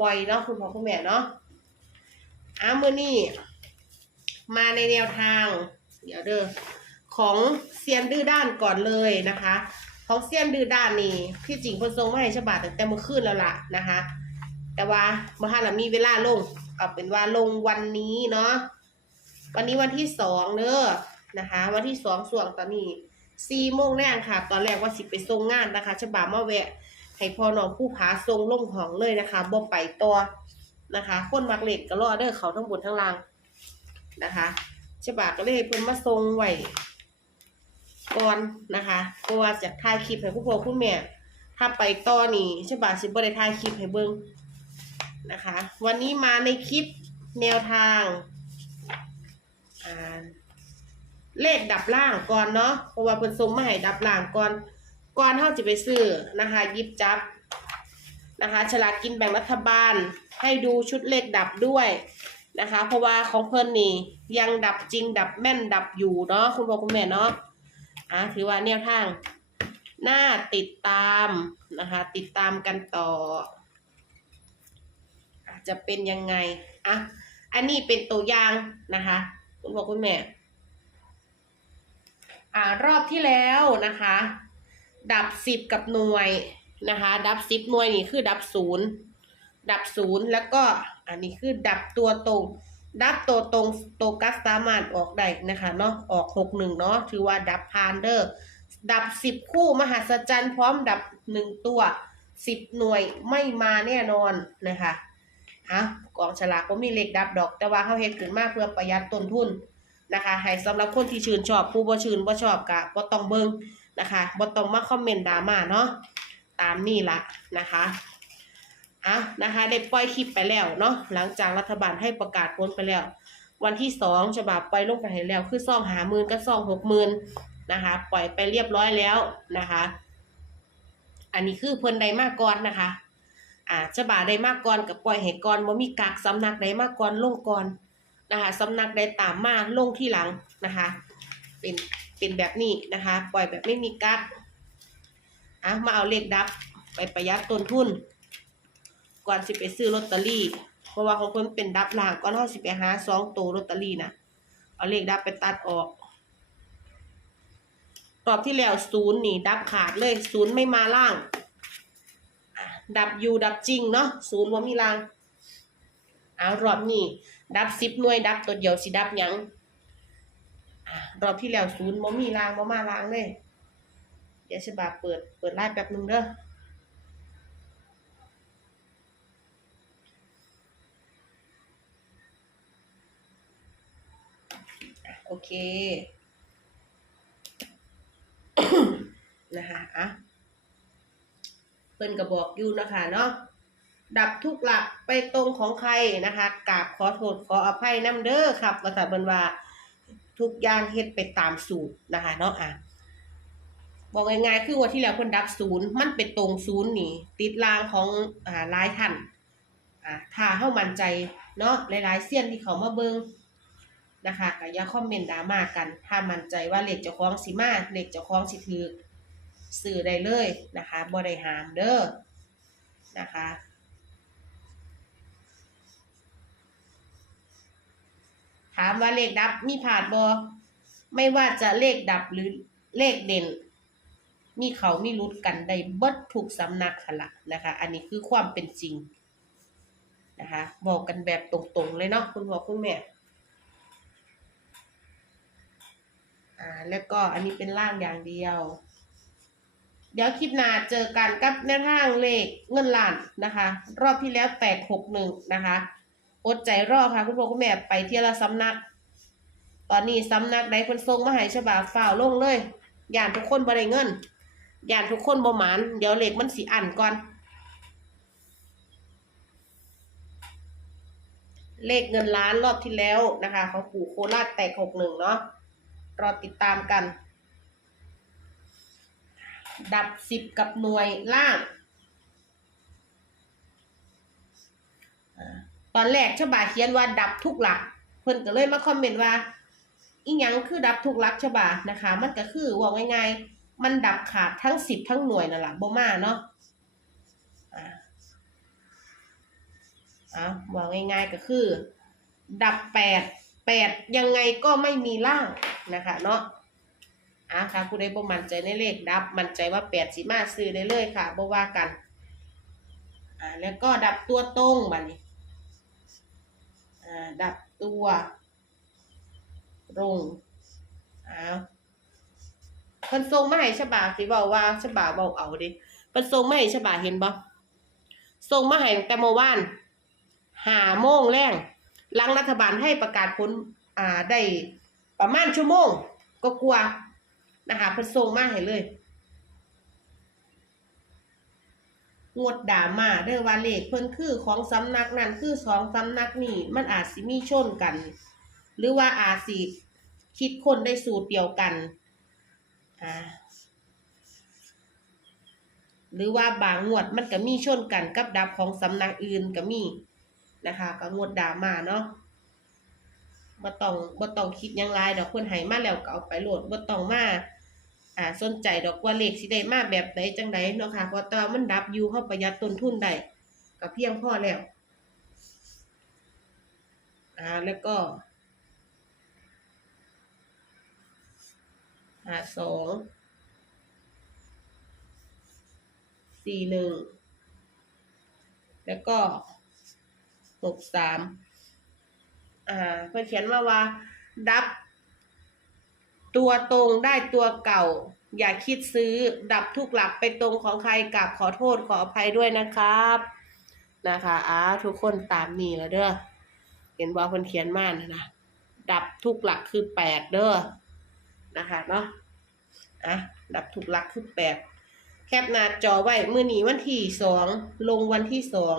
ปล่อยเนาะคุณพ่อคุณแม่เนาะอ้ามือนี่มาในแนวทาง เดี๋ยวเด้อของเซียนดื้อด้านก่อนเลยนะคะ ของเซียนดื้อด้านนี่ที่จริงคนทรงมาให้ฉบับตั้งแต่เมื่อคืนแล้วล่ะนะคะ แต่ว่าเมื่อไหร่มีเวลาลงเอาเป็นว่าลงวันนี้เนาะวันนี้วันที่สองเด้อนะคะ วันที่สองส่วงตอนนี้สี่โมงแรกค่ะ ตอนแรกว่าสิไปส่งงานนะคะฉบับมาแวะ ให้พ่อน้องผู้ผาทรงลงหองเลยนะคะบ่ไปตัวนะคะ คนมักเล็กก็รอเด้อเขาทั้งบนทั้งล่างนะคะฉบับก็เลยให้เพิ่นมาทรงไว้ก่อนนะคะเพราะว่าจะถ่ายคลิปให้ผู้พ่อผู้แม่ถ้าไปต่อนี่ฉบับสิบ่ได้ถ่ายคลิปให้เบิ่งนะคะ วันนี้มาในคลิปแนวทางเลขดับล่างก่อนเนาะเพราะว่าเพิ่นส่งมาให้ดับล่างก่อน ก่อนเท่าจะไปซื้อนะคะยิบจับนะคะฉลากกินแบ่งรัฐบาลให้ดูชุดเลขดับด้วยนะคะ เพราะว่าของเพิ่นนี่ยังดับจริงดับแม่นดับอยู่เนาะคุณพ่อคุณแม่เนาะอะถือว่าแนวทางหน่าติดตามนะคะ ติดตามกันต่อจะเป็นยังไงอะอันนี้เป็นตัวอย่างนะคะ คุณพ่อคุณแม่อ่ารอบที่แล้วนะคะ ดับสิบกับหน่วยนะคะ ดับสิบหน่วยนี่คือดับศูนย์ดับศูนย์แล้วก็อันนี้คือดับตัวตรง ดับตัวตรงตัวกัสสามารถออกได้นะคะเนาะออกหกหนึ่งเนาะถือว่าดับพานเดอร์ดับสิบคู่มหัศจรรย์พร้อมดับหนึ่งตัวสิบหน่วยไม่มาแน่นอนนะคะอะกองฉลากก็มีเลขดับดอก แต่ว่าเขาเฮ็ดขึ้นมากเพื่อประหยัดต้นทุนนะคะให้สำหรับคนที่ชื่นชอบผู้บ่ชื่นบ่ชอบกะบ่ต้องเบิ่ง นะคะบ่ต้องมาคอมเมนต์ดราม่าเนาะตามนี่ละนะคะอะนะคะได้ปล่อยคลิปไปแล้วเนาะหลังจากรัฐบาลให้ประกาศผลไปแล้ว วันที่สองฉบับปล่อยลงไปแล้ว คือซ่องหาหมื่นกับซ่องหกหมื่นนะคะ ปล่อยไปเรียบร้อยแล้วนะคะ อันนี้คือเพิ่นใดมากก่อนนะคะอ่าฉบับใดมากก่อนกับปล่อยให้ก่อนบ่มีกักสำนักใดมากก่อนลงก่อนนะคะสำนักใดตามมาลงที่หลังนะคะ เป็น เป็นแบบนี้นะคะ ปล่อยแบบไม่มีกักอะมาเอาเลขดับไปประหยัดต้นทุน ก่อนสิไปซื้อลอตเตอรี่ เพราะว่าของเพิ่นเป็นดับล่างก่อนเฮาสิไปหาสองตัวลอตเตอรี่นะเอาเลขดับไปตัดออกรอบที่แล้วศูนย์นี่ ดับขาดเลยศูนย์ไม่มาล่าง ดับอยู่ดับจริงเนาะศูนย์ว่ามีล่างเอารอบนี้ ดับสิบหน่วยดับตัวเดียวสิดับยัง รอบที่แล้วศูนย์บ่มีรางบ่มาล้างเลย เดี๋ยวฉบับเปิดเปิดไลน์แป๊บนึงเด้อโอเค นะคะอะเพิ่นก็บอกอยู่นะคะเนาะดับทุกหลักไปตรงของใครนะคะกราบขอโทษขออภัยน้ำเด้อครับว่าแต่เพิ่นว่า ทุกอย่างเฮ็ดไปตามสูตรนะคะเนาะอะบอกง่ายๆคือว่าที่แล้วเพิ่นดับศูนย์มันเป็นตรงศูนย์นี่ ติดรางของอ่าหลายท่านอ่าถ้าเฮามั่นใจเนาะหลายๆเสี้ยนที่เขามาเบิงนะคะก็อย่าคอมเมนต์ดราม่ากัน ถ้ามั่นใจว่าเลขเจ้าของสิมาเลขเจ้าของสิถือซื้อได้เลยนะคะบ่ได้หามเด้อนะคะ ถามว่าเลขดับมีผ่านบอไม่ว่าจะเลขดับหรือเลขเด่น มีเขามีรุดกันได้เบิดถูกสำนักละนะคะ อันนี้คือความเป็นจริงนะคะบอกกันแบบตรงๆเลยเนาะคุณพ่อคุณแม่อ่าแล้วก็อันนี้เป็นล่างอย่างเดียว เดี๋ยวคลิปหน้าเจอกันกับแนวทางเลขเงินล้านนะคะ รอบที่แล้วแตกหกหนึ่งนะคะ อดใจรอค่ะ คุณพ่อคุณแม่ไปเที่ยวละสำนัก ตอนนี้สำนักใดคนทรงมาให้ฉบับฝ่าวลงเลยย่านทุกคนบ่ได้เงินย่านทุกคนบ่หมาน เดี๋ยวเลขมันสิอันก่อน เลขเงินล้านรอบที่แล้วนะคะของปู่โคราชแตกหกหนึ่งเนาะรอติดตามกัน ดับสิบกับหน่วยล่าง ตอนแรกฉบาเขียนว่าดับทุกหลัก เพิ่นก็เลยมาคอมเมนต์ว่าอีหยังคือดับทุกหลักฉบานะคะ มันก็คือว่าง่ายๆมันดับขาดทั้งสิบทั้งหน่วยนั่นแหละบ่มาเนาะอ่าอะบอกง่ายๆก็คือ ดับแปดแปดยังไงก็ไม่มีล่างนะคะเนาะอะค่ะผู้ใดบ่มั่นใจในเลขดับ มั่นใจว่าแปดสิมาซื้อได้เลยค่ะบ่ว่ากันอ่าแล้วก็ดับตัวตรงบัดนี้ ดับตัวตรงอ้าวเพิ่นส่งมาให้ฉบาสิเว้าว่าฉบาเว้าเอาดิเพิ่นส่งมาให้ฉบาเห็นบ่ส่งมาให้ตั้งแต่เมื่อวานห้าโมงแรงหลังรัฐบาลให้ประกาศผลอ่าได้ประมาณชั่วโมงก็กลัวนะคะเพิ่นส่งมาให้เลย งวดด่ามาเด้อว่าเลขเพิ่นคือของสำนักนั้นคือสองสำนักนี่มันอาจสิมีชนกัน หรือว่าอาจสิคิดคนได้สูตรเดียวกันอ่าหรือว่าบางงวดมันก็มีชนกันกับดับของสำนักอื่นก็มีนะคะก็งวดด่ามาเนาะบ่ต้องบ่ต้องคิดยังหลายดอกเพิ่นให้มาแล้วก็เอาไปโหลดบ่ต้องมา อ่าสนใจดอกว่าเลขสิได้มาแบบไหนจังไดเนาะค่ะเพราะต่ว่ามันดับอยู่เฮาประหยัดต้นทุนได้ก็เพียงพอแล้วอ่าแล้วก็หาสองสี่หนึ่งแล้วก็หกสามอ่าเพื่อเขียนมาว่าดับ ตัวตรงได้ตัวเก่า อย่าคิดซื้อดับทุกหลักไปตรงของใครกับขอโทษขออภัยด้วยนะครับ นะคะอ้าทุกคนตามนี่แล้วเด้อเห็นว่าคนเขียนมานะนะดับทุกหลักคือแปดเด้อนะคะเนาะอะดับทุกหลักคือแปดแคปหน้าจอไว้มือหนีวันที่สองลงวันที่สอง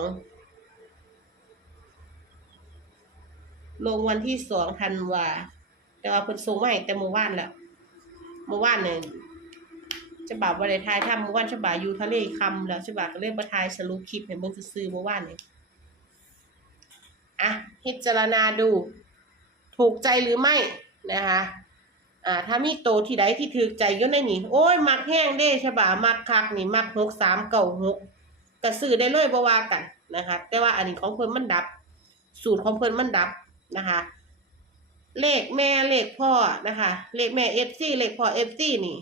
ลงวันที่สองธันวา แต่ว่าเพิ่นส่งมาให้แต่เมื่อวานแล้วเมื่อวานเนี่ยฉบับวันไทยทำเมื่อวานฉบับยูทะเลคำแล้วฉบับก็เลยมาทายสรุปคลิปให้เบิ่งซื่อเมื่อวานนี่อะพิจารณาดู ถูกใจหรือไม่นะคะอ่าถ้ามีโตที่ใดที่ถูกใจก็ในนี่โอ้ยมักแห้งเด้ฉบับมักคักนี่มักหกสามเก่าหกก็ซื้อได้เลยบ่ว่ากันนะคะ แต่ว่าอันนี้ของเพิ่นมันดับ สูตรของเพิ่นมันดับนะคะ เลขแม่เลขพ่อนะคะ เลขแม่เอฟซีเลขพ่อเอฟซีนี่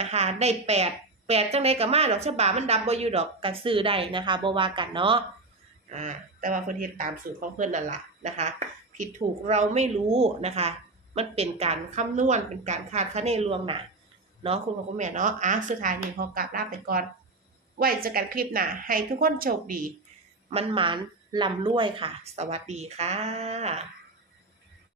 นะคะ ได้แปดแปดจังไดก็มาดอกฉบับมันดับบอยู่ดอกก็ซื้อได้นะคะบว่ากันเนาะอ่าแต่ว่าเพิ่อนเฮ็ดตามสูตรของเพิ่อนนั่นแหละนะคะ ผิดถูกเราไม่รู้นะคะ มันเป็นการคำนวณเป็นการคาดคะเนลวงหนาเนาะคุณพ่อคุณแม่เนาะอะสุดท้ายนี้ขอกลับลาไปก่อน ไว้เจอกันคลิปหน้าให้ทุกคนโชคดี มันหมานลำรวยค่ะ สวัสดีค่ะ